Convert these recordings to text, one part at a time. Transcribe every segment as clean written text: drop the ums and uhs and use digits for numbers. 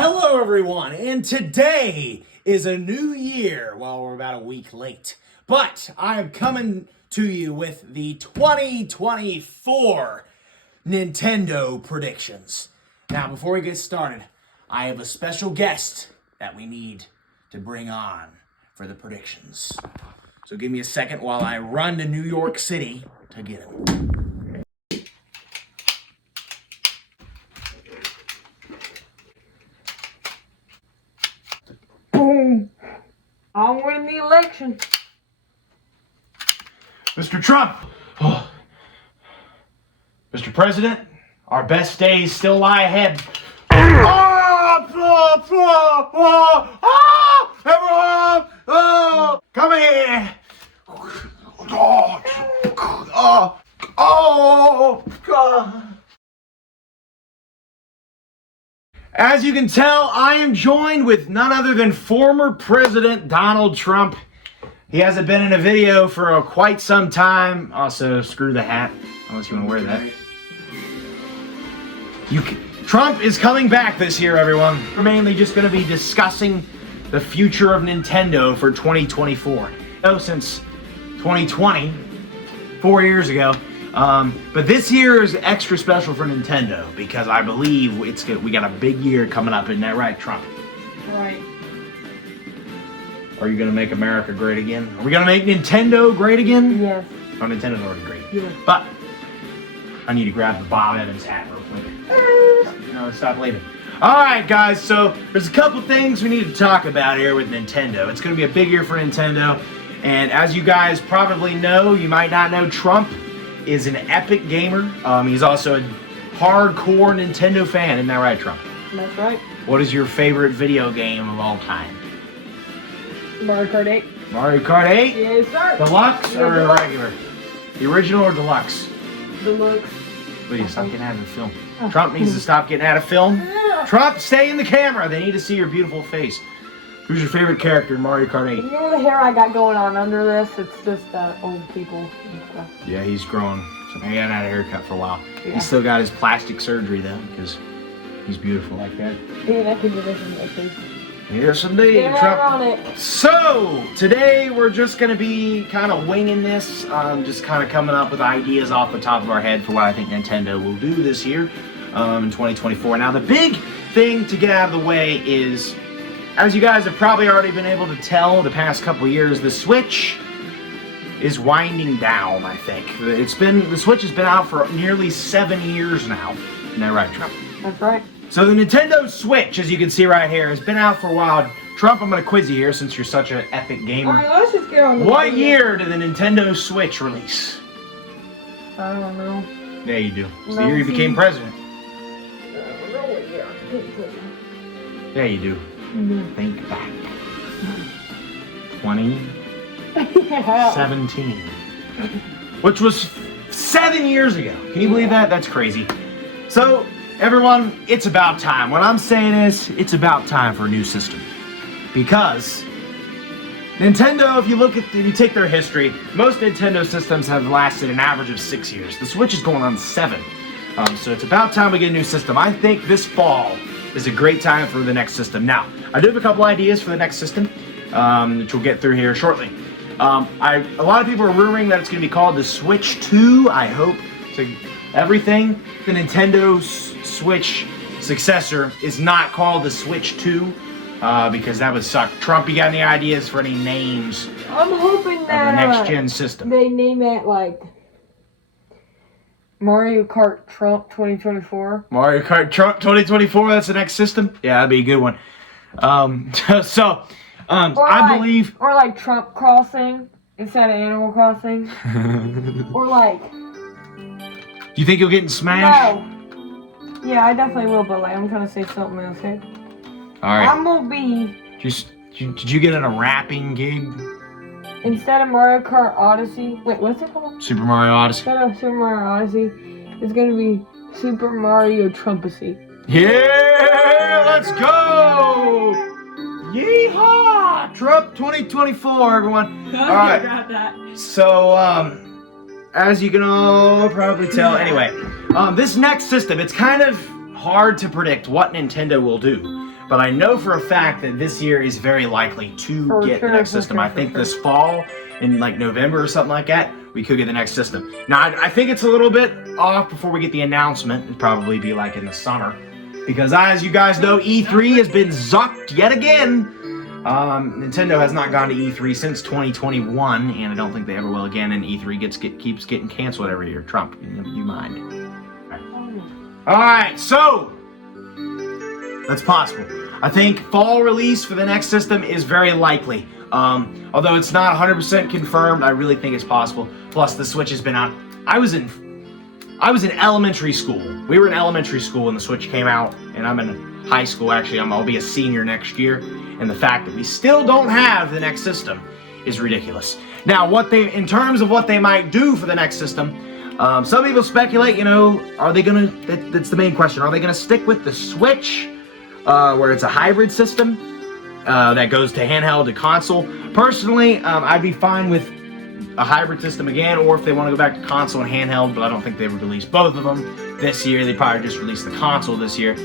Hello everyone, and today is a new year. Well, we're about a week late, but I am coming to you with the 2024 Nintendo predictions. Now, before we get started, I have a special guest that we need to bring on for the predictions. So give me a second while I run to New York City to get him. Boom! I'll win the election. Mr. Trump! Oh. Mr. President, our best days still lie ahead. Everyone! Come here! As you can tell, I am joined with none other than former President Donald Trump. He hasn't been in a video for quite some time. Also, screw the hat, unless you want to wear that. Trump is coming back this year, everyone. We're mainly just going to be discussing the future of Nintendo for 2024. Since 2020, 4 years ago. But this year is extra special for Nintendo because I believe we got a big year coming up. Isn't that right, Trump? Right. Are you going to make America great again? Are we going to make Nintendo great again? Yes. Oh, Nintendo's already great. Yes. But I need to grab the Bob Evans hat real quick. No, stop leaving. All right, guys. So there's a couple things we need to talk about here with Nintendo. It's going to be a big year for Nintendo. And as you guys probably know, you might not know, Trump is an epic gamer. He's also a hardcore Nintendo fan. Isn't that right, Trump? That's right. What is your favorite video game of all time? Mario Kart 8. Mario Kart 8? Yes, sir. Deluxe or regular? The original or deluxe? Deluxe. Please stop getting out of the film. Trump needs to stop getting out of film. Trump, stay in the camera. They need to see your beautiful face. Who's your favorite character in Mario Kart 8? You know the hair I got going on under this? It's just old people and stuff. Yeah, he's growing. So maybe I hadn't had a haircut for a while. Yeah. He's still got his plastic surgery though, because he's beautiful like that. Yeah, that could be different, I think. Yes, indeed, Yeah, Trump. on it. So today we're just gonna be kind of winging this, just kind of coming up with ideas off the top of our head for what I think Nintendo will do this year, in 2024. Now the big thing to get out of the way is, as you guys have probably already been able to tell the past couple years, the Switch is winding down, I think. The Switch has been out for nearly 7 years now. Isn't that right, Trump? That's right. So the Nintendo Switch, as you can see right here, has been out for a while. Trump, I'm going to quiz you here since you're such an epic gamer. Alright, let's just get on the What year did the Nintendo Switch release? I don't know. Yeah, you do. It's the year you became president. I don't know what year. Yeah, you do. Mm-hmm. Think back. 2017. Which was 7 years ago. Can you believe that? That's crazy. So, everyone, it's about time. What I'm saying is, it's about time for a new system. Because Nintendo, if you take their history, most Nintendo systems have lasted an average of 6 years. The Switch is going on 7. So it's about time we get a new system. I think this fall is a great time for the next system. Now, I do have a couple ideas for the next system, which we'll get through here shortly. A lot of people are rumoring that it's going to be called the Switch 2. I hope everything. The Nintendo Switch successor is not called the Switch 2, because that would suck. Trump, you got any ideas for any names? I'm hoping that the next gen system? They name it like Mario Kart Trump 2024. Mario Kart Trump 2024. That's the next system. Yeah, that'd be a good one. I believe, or like Trump Crossing instead of Animal Crossing, or like. You think you'll get in Smash? No. Yeah, I definitely will, but like I'm trying to say something else here. All right. I'm gonna be. Did you get in a rapping gig? Instead of Mario Kart Odyssey, wait, what's it called? Super Mario Odyssey. Instead of Super Mario Odyssey, it's gonna be Super Mario Trumpacy. Yeah, let's go! Yeehaw! Trump 2024, everyone. All right. Got that. So, as you can all probably tell, anyway, this next system, it's kind of hard to predict what Nintendo will do. but I know for a fact that this year is very likely to get the next system. I think this fall, in like November or something like that, we could get the next system. Now, I think it's a little bit off before we get the announcement. It'd probably be like in the summer. Because as you guys know, E3 has been zucked yet again. Nintendo has not gone to E3 since 2021, and I don't think they ever will again, and E3 keeps getting canceled every year. Trump, you mind. Alright, so that's possible. I think fall release for the next system is very likely. Although it's not 100% confirmed, I really think it's possible. Plus, the Switch has been out. I was in elementary school. We were in elementary school when the Switch came out, and I'm in high school. Actually, I'll be a senior next year. And the fact that we still don't have the next system is ridiculous. Now, in terms of what they might do for the next system, some people speculate, are they gonna, that's the main question, are they gonna stick with the Switch, where it's a hybrid system, that goes to handheld to console? Personally, I'd be fine with a hybrid system again, or if they want to go back to console and handheld, but I don't think they would release both of them this year. They probably just release the console this year.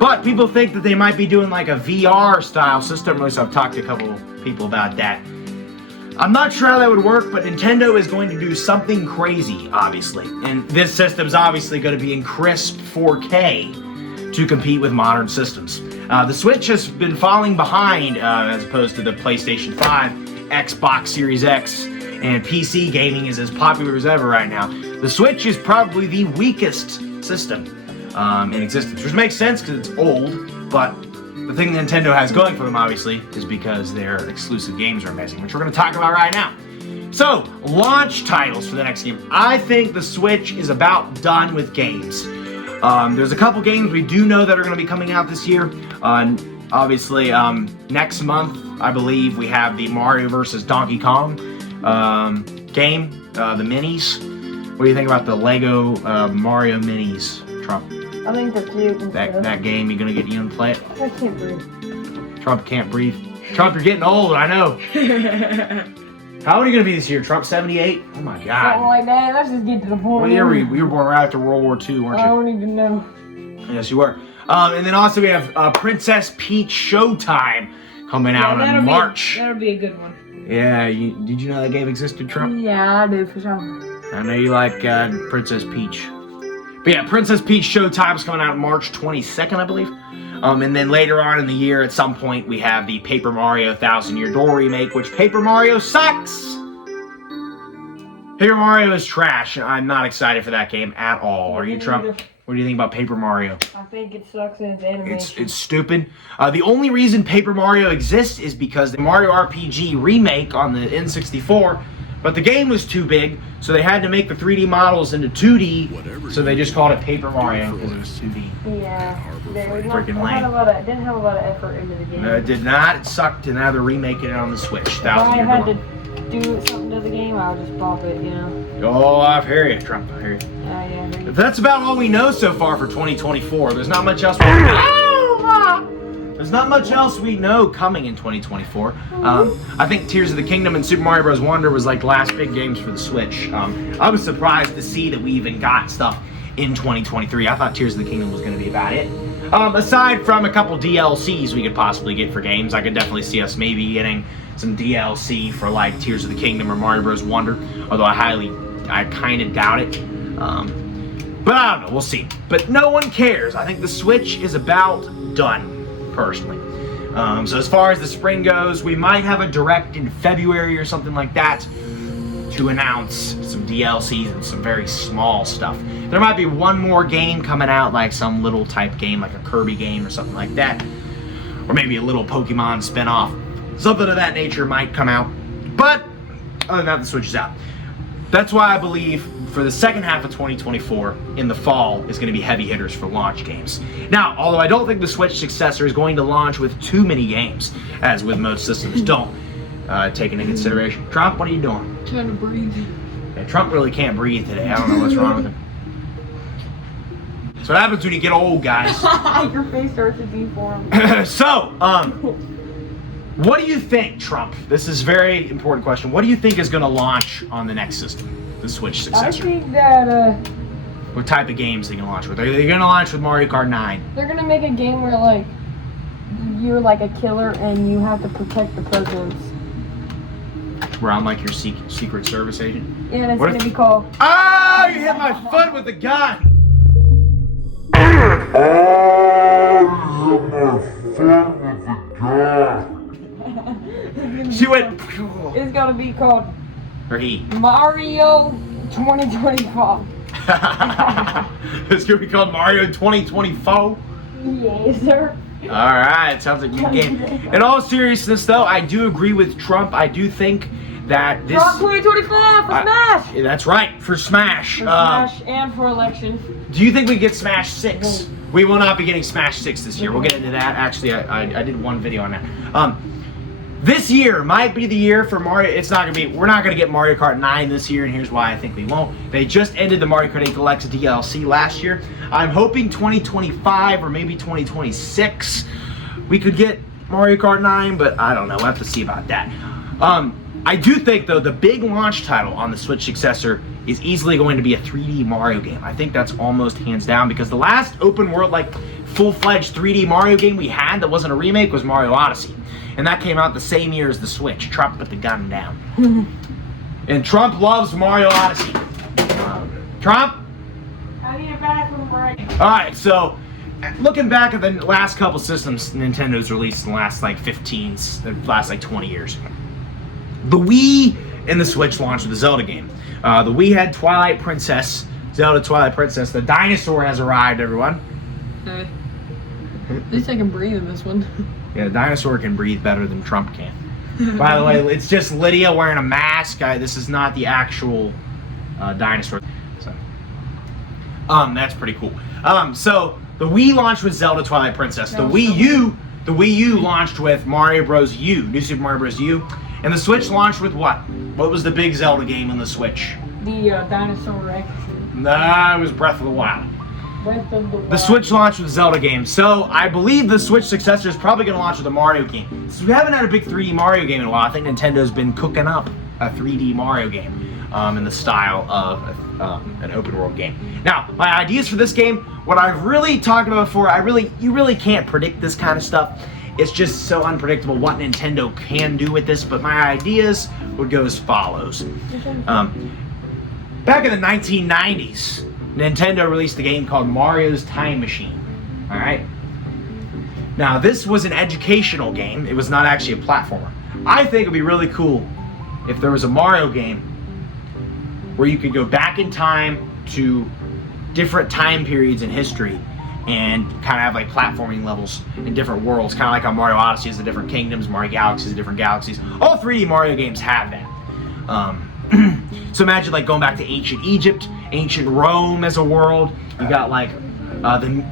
But people think that they might be doing like a VR style system. At least I've talked to a couple of people about that. I'm not sure how that would work, but Nintendo is going to do something crazy, obviously. And this system's obviously going to be in crisp 4K to compete with modern systems. The Switch has been falling behind as opposed to the PlayStation 5, Xbox Series X, and PC gaming is as popular as ever right now. The Switch is probably the weakest system in existence, which makes sense because it's old, but the thing Nintendo has going for them, obviously, is because their exclusive games are amazing, which we're going to talk about right now. So, launch titles for the next game. I think the Switch is about done with games. There's a couple games we do know that are going to be coming out this year. Obviously, next month, I believe, we have the Mario vs. Donkey Kong game, the minis. What do you think about the Lego Mario minis, Trump? I think they're cute and stuff. That game, you're gonna get you to play it? I can't breathe. Trump can't breathe. Trump, you're getting old, I know. How old are you gonna be this year, Trump? 78? Oh my God. Something like that. Let's just get to the point. What year were you? You were born right after World War II, weren't you? I don't even know. Yes, you were. And then also we have Princess Peach Showtime coming out in March. That'll be a good one. Yeah, did you know that game existed, Trump? Yeah, I do for sure. I know you like Princess Peach. But yeah, Princess Peach Showtime is coming out March 22nd, I believe. And then later on in the year, at some point, we have the Paper Mario 1000-Year Door remake, which Paper Mario sucks! Paper Mario is trash, and I'm not excited for that game at all. Are you, Trump? What do you think about Paper Mario? I think it sucks in its animation. It's stupid. The only reason Paper Mario exists is because the Mario RPG remake on the N64, but the game was too big, so they had to make the 3D models into 2D, so they just called it Paper Mario because it was 2D. Yeah. Freaking lame. It didn't have a lot of effort into the game. No, it did not. It sucked, and now they're remaking it on the Switch. If I had to do something to the game, I would just bump it, Oh, I hear you, Trump. I hear you. Yeah. But that's about all we know so far for 2024. There's not much else we know. There's not much else we know coming in 2024. I think Tears of the Kingdom and Super Mario Bros. Wonder was like the last big games for the Switch. I was surprised to see that we even got stuff in 2023. I thought Tears of the Kingdom was going to be about it. Aside from a couple DLCs we could possibly get for games, I could definitely see us maybe getting some DLC for like Tears of the Kingdom or Mario Bros. Wonder, although I kind of doubt it. But I don't know, we'll see. But no one cares. I think the Switch is about done, personally. So as far as the spring goes, we might have a direct in February or something like that to announce some DLCs and some very small stuff. There might be one more game coming out, like some little type game, like a Kirby game or something like that. Or maybe a little Pokemon spin-off. Something of that nature might come out. But other than that, the Switch is out. That's why I believe for the second half of 2024 in the fall is going to be heavy hitters for launch games. Now, although I don't think the Switch successor is going to launch with too many games, as with most systems don't take into consideration. Trump, what are you doing? Trying to breathe. Yeah, Trump really can't breathe today. I don't know what's wrong with him. That's what happens when you get old, guys. Your face starts to deform. So, what do you think, Trump? This is a very important question. What do you think is going to launch on the next system, the Switch successor? I think that What type of games are they going to launch with? Are they going to launch with Mario Kart 9? they're gonna make a game where like you're like a killer and you have to protect the presidents. Where I'm like your secret service agent. Yeah, and it's What gonna if- be called. Ah! You hit my foot with the gun. She went. It's gonna be called Or he. Mario 2025. It's gonna be called Mario 2024. Yes, sir. All right, sounds like a good game. In all seriousness, though, I do agree with Trump. I do think that this. Trump 2025 for Smash. Yeah, that's right, for Smash. For Smash and for election. Do you think we get Smash 6? We will not be getting Smash 6 this year. We'll get into that. Actually, I did one video on that. This year might be the year for Mario. It's not gonna be. We're not gonna get Mario Kart 9 this year, and here's why I think we won't. They just ended the Mario Kart 8 Deluxe DLC last year. I'm hoping 2025 or maybe 2026 we could get Mario Kart 9, but I don't know. We'll have to see about that. I do think though the big launch title on the Switch successor is easily going to be a 3D Mario game. I think that's almost hands down because the last open world like full-fledged 3D Mario game we had that wasn't a remake was Mario Odyssey. And that came out the same year as the Switch. Trump put the gun down. And Trump loves Mario Odyssey. Trump? I need a bathroom break. Alright, so looking back at the last couple systems Nintendo's released in the last like 20 years. The Wii and the Switch launched with the Zelda game. The Wii had Twilight Princess, Zelda Twilight Princess. The dinosaur has arrived, everyone. Hey. At least I can breathe in this one. Yeah, the dinosaur can breathe better than Trump can. By the way, it's just Lydia wearing a mask. This is not the actual dinosaur. So, that's pretty cool. So the Wii launched with Zelda Twilight Princess. The Wii U launched with Mario Bros. U, New Super Mario Bros. U, and the Switch launched with what? What was the big Zelda game on the Switch? The Dinosaur Rex. Nah, it was Breath of the Wild. Breath of the Wild. The Switch launched with Zelda games, so I believe the Switch successor is probably going to launch with a Mario game. Since we haven't had a big 3D Mario game in a while, I think Nintendo's been cooking up a 3D Mario game in the style of an open world game. Now, my ideas for this game, what I've really talked about before, you really can't predict this kind of stuff. It's just so unpredictable what Nintendo can do with this, but my ideas would go as follows. Back in the 1990s, Nintendo released a game called Mario's Time Machine. Alright? Now, this was an educational game. It was not actually a platformer. I think it would be really cool if there was a Mario game where you could go back in time to different time periods in history and kind of have like platforming levels in different worlds, kind of like how Mario Odyssey has the different kingdoms, Mario Galaxy has the different galaxies. All 3D Mario games have that. So imagine like going back to ancient Egypt, ancient Rome as a world. You got like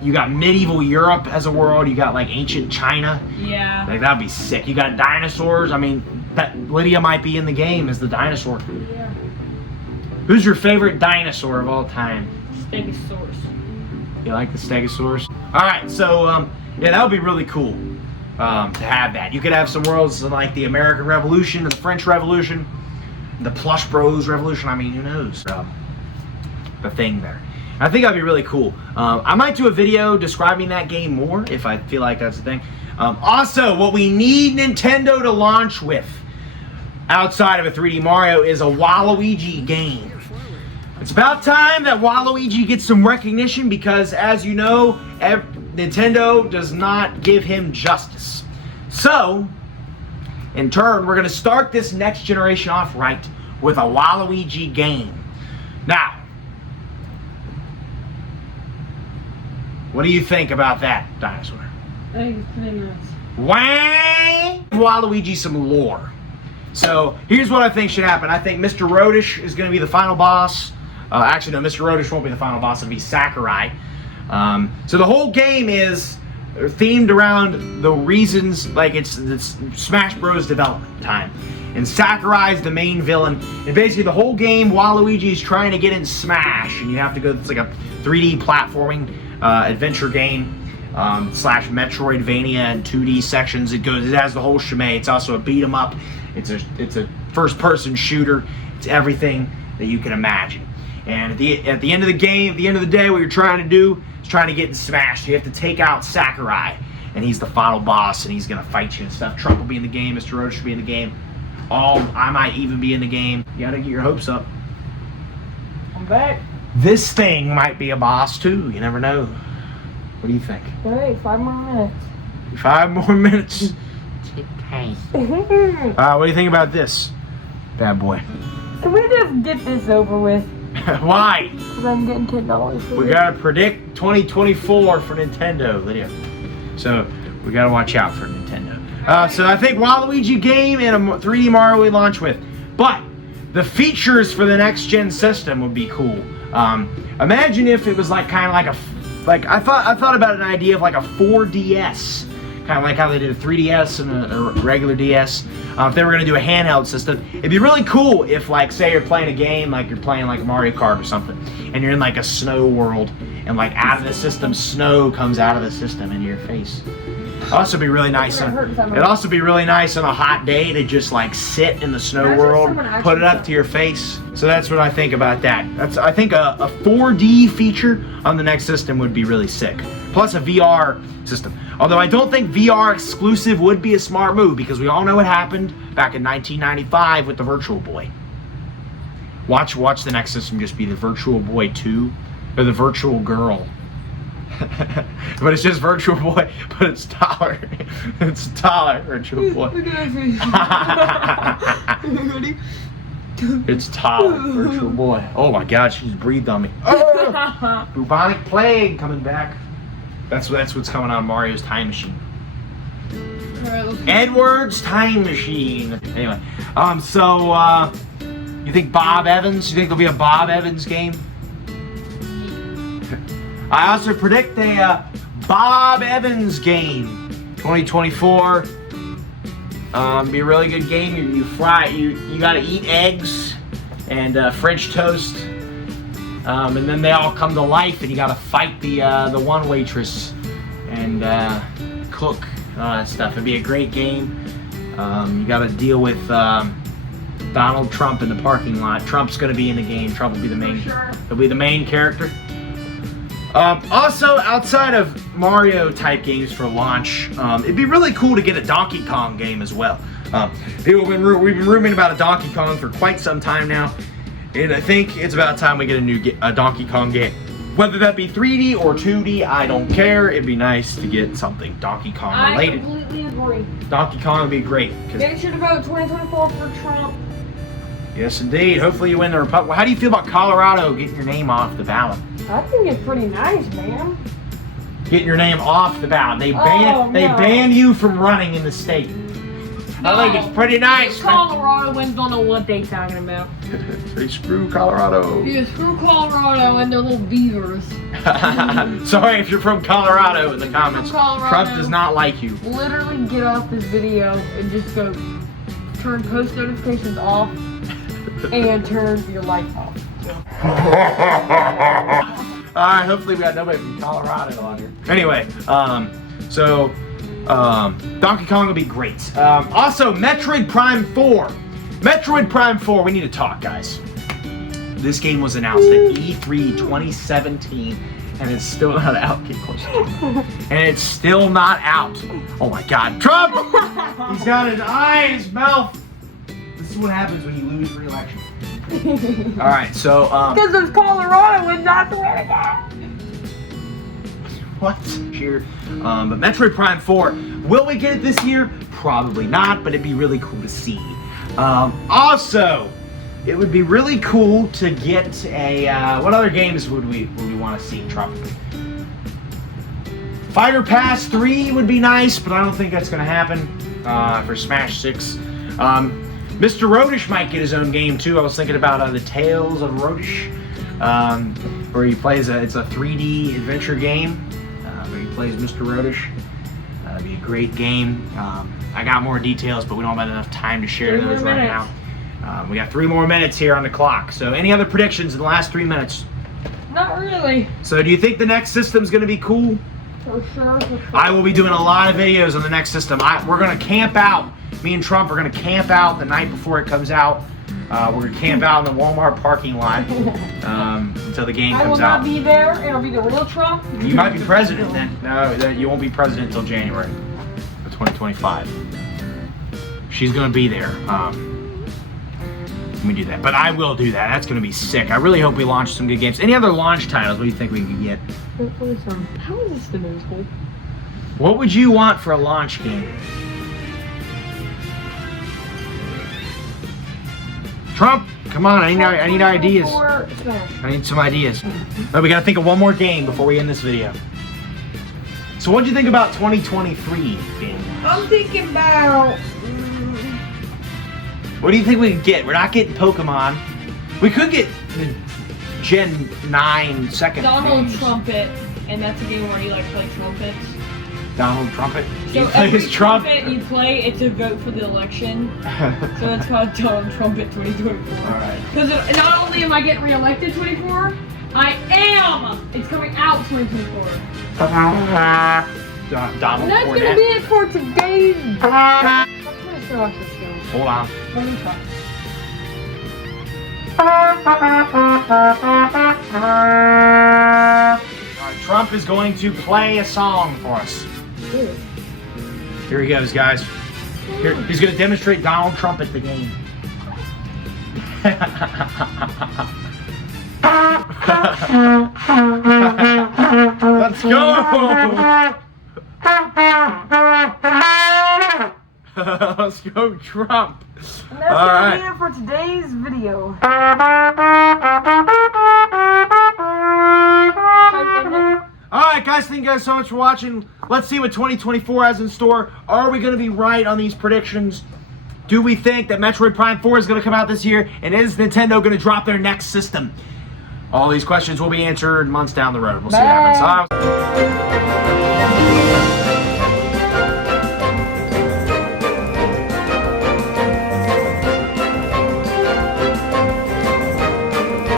you got medieval Europe as a world. You got like ancient China. Yeah. Like that'd be sick. You got dinosaurs. I mean, that Lydia might be in the game as the dinosaur. Yeah. Who's your favorite dinosaur of all time? Stegosaurus. You like the Stegosaurus? All right, so yeah, that would be really cool to have that. You could have some worlds like the American Revolution, the French Revolution, the Plush Bros Revolution. I mean, who knows? The thing there. I think that'd be really cool. I might do a video describing that game more if I feel like that's the thing. Also, what we need Nintendo to launch with outside of a 3D Mario is a Waluigi game. It's about time that Waluigi gets some recognition because, as you know, Nintendo does not give him justice. So, in turn, we're going to start this next generation off right with a Waluigi game. Now, what do you think about that, Dinosaur? I think it's pretty nice. Wang! Waluigi some lore. So, here's what I think should happen. I think Mr. Rodish is going to be the final boss. Actually, no, Mr. Rodish won't be the final boss. It'll be Sakurai. So the whole game is themed around the reasons, like it's Smash Bros. Development time. And Sakurai's the main villain. And basically the whole game, Waluigi's trying to get in Smash. And you have to go, it's like a 3D platforming adventure game. Slash Metroidvania and 2D sections. It has the whole shemay. It's also a beat 'em up. It's a first person shooter. It's everything that you can imagine. And at the end of the game, at the end of the day, what you're trying to do is trying to get in Smash. You have to take out Sakurai. and he's the final boss, and he's gonna fight you and stuff. Trump will be in the game. Mr. Rhodes will be in the game. I might even be in the game. You gotta get your hopes up. I'm back. This thing might be a boss too. You never know. What do you think? Hey, 5 more minutes. 5 more minutes. What do you think about this bad boy? Can we just get this over with? Why? Because I'm getting $10 for We it. gotta predict 2024 for Nintendo, Lydia. So we gotta watch out for Nintendo. So I think Waluigi game and a 3D Mario we launch with. But the features for the next gen system would be cool. Imagine if it was like kind of like I thought about an idea of like a 4DS. Kind of like how they did a 3DS and a regular DS. If they were going to do a handheld system, it'd be really cool if, like, say you're playing a game, like you're playing like Mario Kart or something, and you're in like a snow world, and like out of the system, snow comes out of the system into your face. It'd also be really nice. It'd also be really nice on a hot day to just like sit in the snow world, put it up to your face. So that's what I think about that. I think a 4D feature on the next system would be really sick. Plus a VR system. Although I don't think VR exclusive would be a smart move because we all know what happened back in 1995 with the Virtual Boy. Watch the next system just be the Virtual Boy 2 or the Virtual Girl. But it's just Virtual Boy, but it's taller. It's taller, Virtual Boy. It's taller, Virtual Boy. Oh my God, she's breathed on me. Oh, bubonic plague coming back. That's what's coming on Mario's Time Machine. Edward's Time Machine. Anyway, you think Bob Evans? You think there'll be a Bob Evans game? I also predict a Bob Evans game, 2024. Be a really good game. You gotta eat eggs and French toast. And then they all come to life, and you gotta fight the one waitress and cook and all that stuff. It'd be a great game. You gotta deal with Donald Trump in the parking lot. Trump's gonna be in the game. Trump will be the main. He'll be the main character. Also, outside of Mario type games for launch, it'd be really cool to get a Donkey Kong game as well. We've been ruming about a Donkey Kong for quite some time now. And I think it's about time we get a Donkey Kong game. Whether that be 3D or 2D, I don't care. It'd be nice to get something Donkey Kong related. I completely agree. Donkey Kong would be great. Make sure to vote 2024 for Trump. Yes, indeed. Hopefully you win the Republic. How do you feel about Colorado getting your name off the ballot? I think it's pretty nice, man. Getting your name off the ballot. They banned you from running in the state. No, I think it's pretty nice. Coloradoans don't know what they're talking about. Say screw Colorado. Yeah, screw Colorado and their little beavers. Sorry if you're from Colorado in the comments. Colorado, Trump does not like you. Literally get off this video and just go turn post notifications off and turn your lights off. Alright, hopefully we got nobody from Colorado on here. Anyway, Donkey Kong will be great. Also, Metroid Prime 4. Metroid Prime 4, we need to talk, guys. This game was announced at E3 2017, and it's still not out. Get closer. And it's still not out. Oh my God, Trump! He's got an eye in his mouth. This is what happens when you lose re-election. Alright, so, because it's Colorado and not the way to go. What? Cheer. But Metroid Prime 4, will we get it this year? Probably not, but it'd be really cool to see. Also, it would be really cool to get a, what other games would we want to see, Trump? Fighter Pass 3 would be nice, but I don't think that's going to happen for Smash 6. Mr. Rodish might get his own game too. I was thinking about the Tales of Rodish, where he plays it's a 3D adventure game where he plays Mr. Rodish. It'd be a great game. I got more details, but we don't have enough time to share those right now. We got 3 more minutes here on the clock. So any other predictions in the last 3 minutes? Not really. So do you think the next system's going to be cool? For sure. I will be doing a lot of videos on the next system. We're going to camp out. Me and Trump are going to camp out the night before it comes out. We're gonna camp out in the Walmart parking lot until the game I will comes not out. be there. It'll be the real Trump. You might be president then. No, you won't be president until January of 2025. She's gonna be there. Let me do that. But I will do that. That's gonna be sick. I really hope we launch some good games. Any other launch titles? What do you think we could get? How is this the news hole? What would you want for a launch game? Trump, come on! I need ideas. I need some ideas. But we gotta think of one more game before we end this video. So, what'd you think about 2023 game? I'm thinking about. What do you think we could get? We're not getting Pokemon. We could get the Gen 9 second. Donald phase. Trumpet, and that's a game where you like play trumpets. Donald Trumpet. So You play every his trump. trumpet you play, it's a vote for the election. So it's called Donald Trumpet 2024. All right. Because not only am I getting reelected 24, I am. It's coming out 2024. Donald. And that's Fournette. gonna be it for today's. I'm gonna show off this game. Hold on. Let me try. All right, Trump is going to play a song for us. Here he goes, guys. Here, he's going to demonstrate Donald Trump at the game. Let's go! Let's go, Trump. And that's All gonna right. be it for today's video. Alright guys, thank you guys so much for watching. Let's see what 2024 has in store. Are we going to be right on these predictions? Do we think that Metroid Prime 4 is going to come out this year? And is Nintendo going to drop their next system? All these questions will be answered months down the road. We'll see what happens.